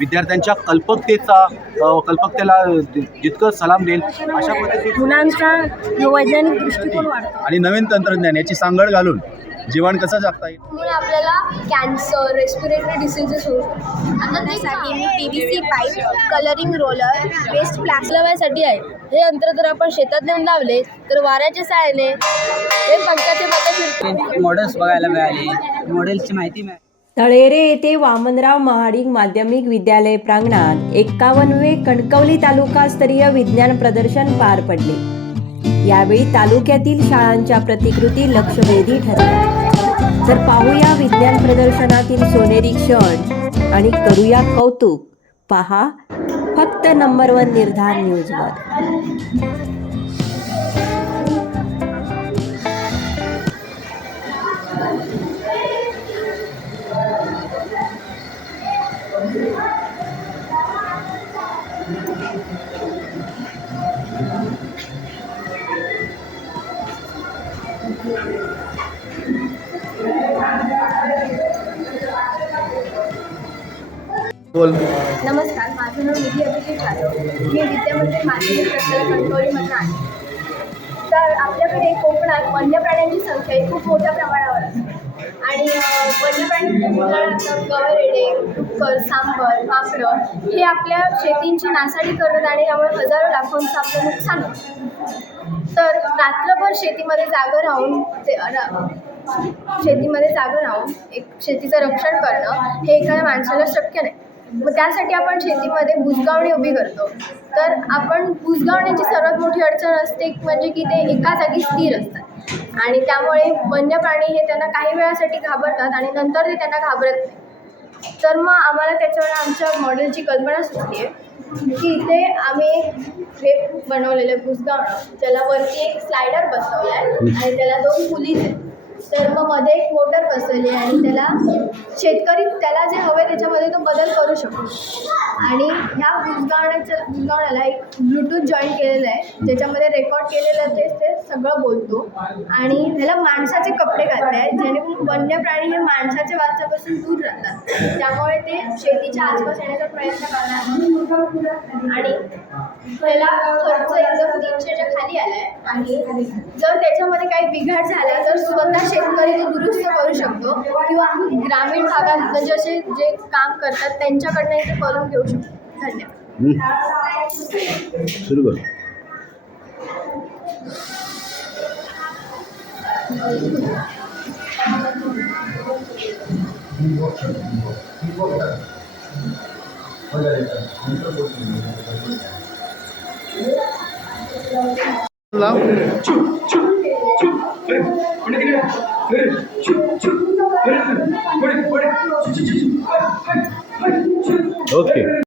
विद्यार्थ्यांच्या कल्पकतेचा कल्पकतेला जितकं सलाम देईल अशा पद्धतीने मुलांचा वैज्ञानिक दृष्टिकोन वाढतो. आणि नवीन तंत्रज्ञान याची सांगड घालून जीवन कसं जगता येईल? आपल्याला कॅन्सर रेस्पिरेटरी डिसीजेस होऊ आता त्यासाठी मी P V C pipe colouring roller waste plastic लावायसाठी आहे. हे यंत्र जर आपण शेतात नेऊन लावले तर वाऱ्याच्या साहाय्याने हे पंखाचे मॉडेल्स बघायला मिळाले. मॉडेल्सची माहिती मिळाली. तळेरे येथे वामनराव महाडिक माध्यमिक विद्यालय प्रांगणात एक्कावनवे कणकवली तालुकास्तरीय विज्ञान प्रदर्शन पार पडले. यावेळी तालुक्यातील शाळांच्या प्रतिकृती लक्षवेधी ठरल्या. तर पाहूया विज्ञान प्रदर्शनातील सोनेरी क्षण आणि करूया कौतुक. पहा फक्त नंबर वन निर्धार न्यूजवर बोल. नमस्कार माझं नाव निधी अभिषेक जाधव. मी विद्यामंदिर माध्यमिक शाळा कणकवलीमधून आहे. तर आपल्याकडे कोकणात वन्य प्राण्यांची संख्या ही खूप मोठ्या प्रमाणावर असते. आणि अं, गवरेडे डुक्कर सांबर पापडं हे आपल्या शेतींची नासाडी करत आणि त्यामुळे हजारो लाखोंचं आपलं नुकसान होतं. तर रात्रभर शेतीमध्ये जागं राहून ते रा- शेतीमध्ये जागं राहून एक शेतीचं रक्षण करणं हे एखाद्या माणसाला शक्य नाही. मग त्यासाठी आपण शेतीमध्ये भुजगावणी उभी करतो. तर आपण भुजगावण्याची सर्वात मोठी अडचण असते म्हणजे की ते एका जागी स्थिर असतात. आणि त्यामुळे वन्य प्राणी हे त्यांना काही वेळासाठी घाबरतात आणि नंतर ते त्यांना घाबरत नाही. तर मग आम्हाला त्याच्यावर आमच्या मॉडेलची कल्पना सुचली आहे की इथे आम्ही एक हे बनवलेलं आहे बुजगावणं त्याला वरती एक स्लायडर बसवला आहे आणि त्याला दोन पुलीस आहेत. तर मग मध्ये एक मोटर बसवली आणि त्याला शेतकरी त्याला जे हवे त्याच्यामध्ये तो बदल करू शकतो. आणि ह्या बुजगावण्याच्या बुजगावण्याला एक ब्लूटूथ जॉईन केलेलं आहे. ज्याच्यामध्ये रेकॉर्ड केलेलं ते ते सगळं बोलतो. आणि ह्याला माणसाचे कपडे घातले आहेत जेणेकरून वन्य प्राणी हे माणसाच्या वाचापासून दूर राहतात. त्यामुळे ते शेतीच्या आसपास येण्याचा प्रयत्न करणार आणि पहिला खर्च एकदम तीनशेच्या खाली आलाय. आणि जर त्याच्यामध्ये काही बिघाड झाला तर स्वतः शेतकरी ते दुरुस्त करू शकतो किंवा ग्रामीण भागात म्हणजे असे जे काम करतात त्यांच्याकडनं ते करून घेऊ शकतो. धन्यवाद. सुरू कर. ওকে